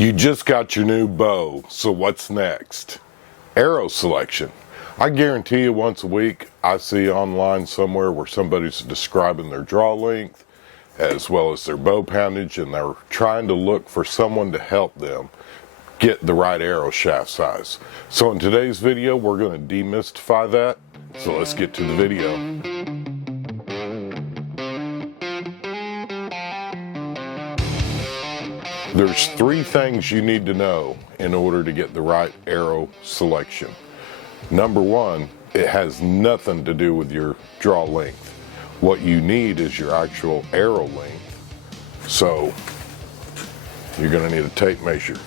You just got your new bow, so what's next? Arrow selection. I guarantee you once a week I see online somewhere where somebody's describing their draw length as well as their bow poundage, and they're trying to look for someone to help them get the right arrow shaft size. So in today's video we're going to demystify that, so let's get to the video. There's three things you need to know in order to get the right arrow selection. Number one, it has nothing to do with your draw length. What you need is your actual arrow length. So you're going to need a tape measure.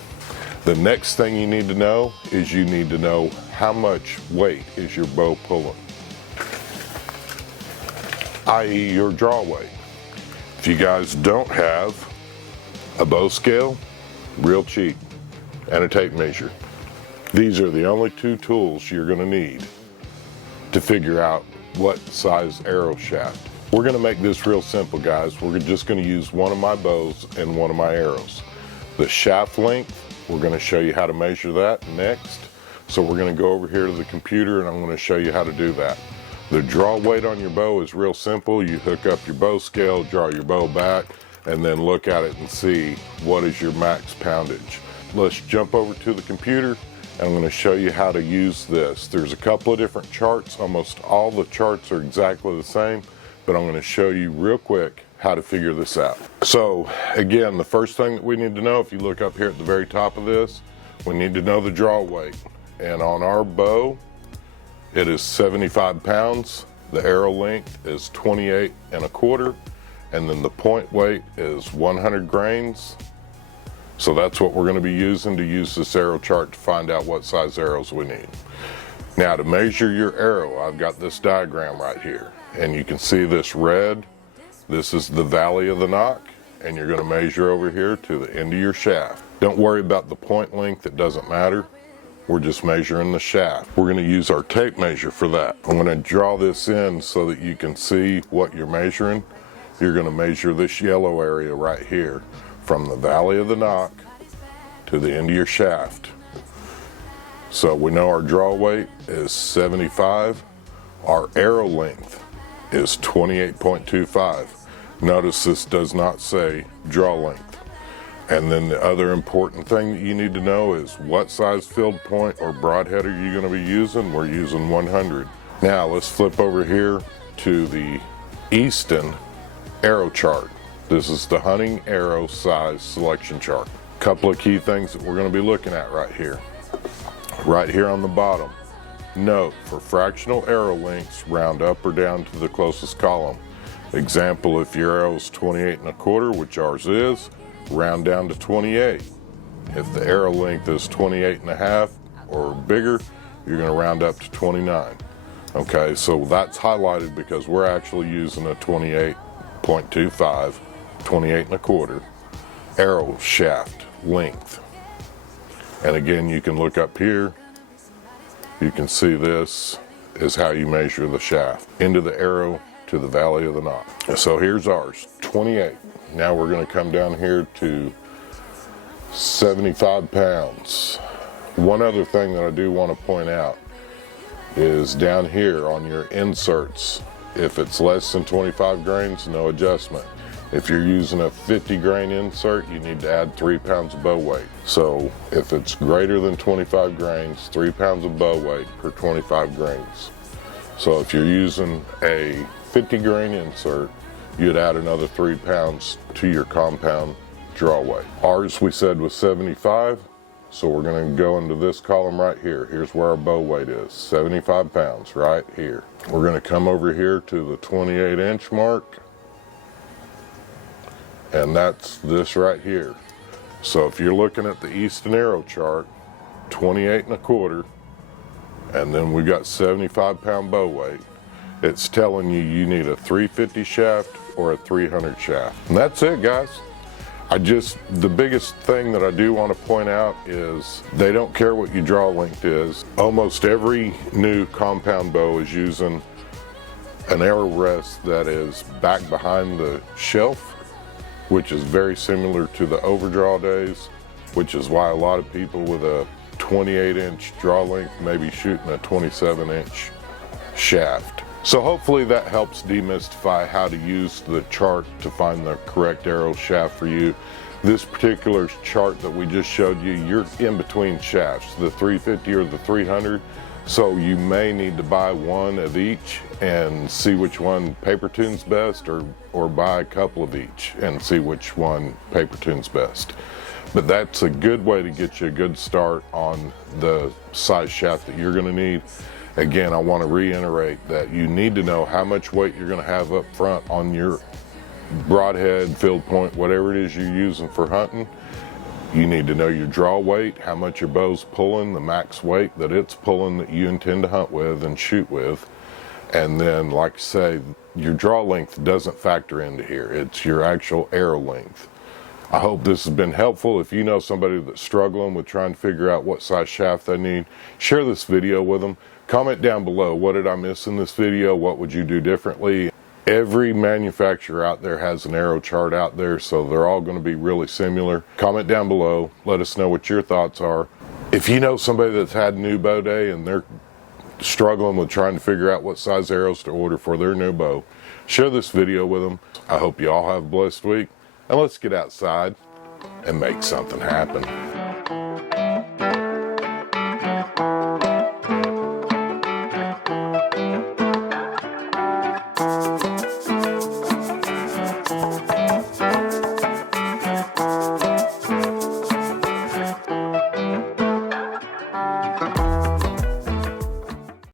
The next thing you need to know is you need to know how much weight is your bow pulling, i.e. your draw weight. If you guys don't have a bow scale, real cheap, and a tape measure, these are the only two tools you're going to need to figure out what size arrow shaft. We're going to make this real simple, guys. We're just going to use one of my bows and one of my arrows. The shaft length, we're going to show you how to measure that next. So we're going to go over here to the computer and I'm going to show you how to do that. The draw weight on your bow is real simple. You hook up your bow scale, draw your bow back, and then look at it and see what is your max poundage. Let's jump over to the computer and I'm going to show you how to use this. There's a couple of different charts. Almost all the charts are exactly the same, but I'm going to show you real quick how to figure this out. So again, the first thing that we need to know, if you look up here at the very top of this, we need to know the draw weight. And on our bow, it is 75 pounds. The arrow length is 28 1/4. And then the point weight is 100 grains. So that's what we're going to be using to use this arrow chart to find out what size arrows we need. Now to measure your arrow, I've got this diagram right here. And you can see this red. This is the valley of the nock. And you're going to measure over here to the end of your shaft. Don't worry about the point length, it doesn't matter. We're just measuring the shaft. We're going to use our tape measure for that. I'm going to draw this in so that you can see what you're measuring. You're going to measure this yellow area right here from the valley of the nock to the end of your shaft. So we know our draw weight is 75. Our arrow length is 28.25. Notice this does not say draw length. And then the other important thing that you need to know is what size field point or broadhead are you going to be using? We're using 100. Now let's flip over here to the Easton arrow chart. This is the hunting arrow size selection chart. Couple of key things that we're going to be looking at right here. Right here on the bottom, note for fractional arrow lengths, round up or down to the closest column. Example, if your arrow is 28 1/4, which ours is, round down to 28. If the arrow length is 28 1/2 or bigger, you're going to round up to 29. Okay, so that's highlighted because we're actually using a 28.25, 28 1/4 arrow shaft length. And again, you can look up here. You can see this is how you measure the shaft into the arrow to the valley of the nock. So here's ours, 28. Now we're going to come down here to 75 pounds. One other thing that I do want to point out is down here on your inserts. If it's less than 25 grains, no adjustment. If you're using a 50 grain insert, you need to add 3 pounds of bow weight. So if it's greater than 25 grains, 3 pounds of bow weight per 25 grains. So if you're using a 50 grain insert, you'd add another 3 pounds to your compound draw weight. Ours we said was 75. So we're going to go into this column right here. Here's where our bow weight is, 75 pounds right here. We're going to come over here to the 28-inch mark. And that's this right here. So if you're looking at the Easton arrow chart, 28 1/4, and then we got 75-pound bow weight, it's telling you you need a 350 shaft or a 300 shaft. And that's it, guys. The biggest thing that I do want to point out is they don't care what your draw length is. Almost every new compound bow is using an arrow rest that is back behind the shelf, which is very similar to the overdraw days. which is why a lot of people with a 28-inch draw length may be shooting a 27-inch shaft. So hopefully that helps demystify how to use the chart to find the correct arrow shaft for you. This particular chart that we just showed you, you're in between shafts, the 350 or the 300. So you may need to buy one of each and see which one paper tunes best, or buy a couple of each and see which one paper tunes best. But that's a good way to get you a good start on the size shaft that you're going to need. Again, I want to reiterate that you need to know how much weight you're going to have up front on your broadhead, field point, whatever it is you're using for hunting. You need to know your draw weight, how much your bow's pulling, the max weight that it's pulling that you intend to hunt with and shoot with. And then, like I say, your draw length doesn't factor into here. It's your actual arrow length. I hope this has been helpful. If you know somebody that's struggling with trying to figure out what size shaft they need, share this video with them. Comment down below, what did I miss in this video? What would you do differently? Every manufacturer out there has an arrow chart out there, so they're all going to be really similar. Comment down below. Let us know what your thoughts are. If you know somebody that's had a new bow day and they're struggling with trying to figure out what size arrows to order for their new bow, share this video with them. I hope you all have a blessed week, and let's get outside and make something happen.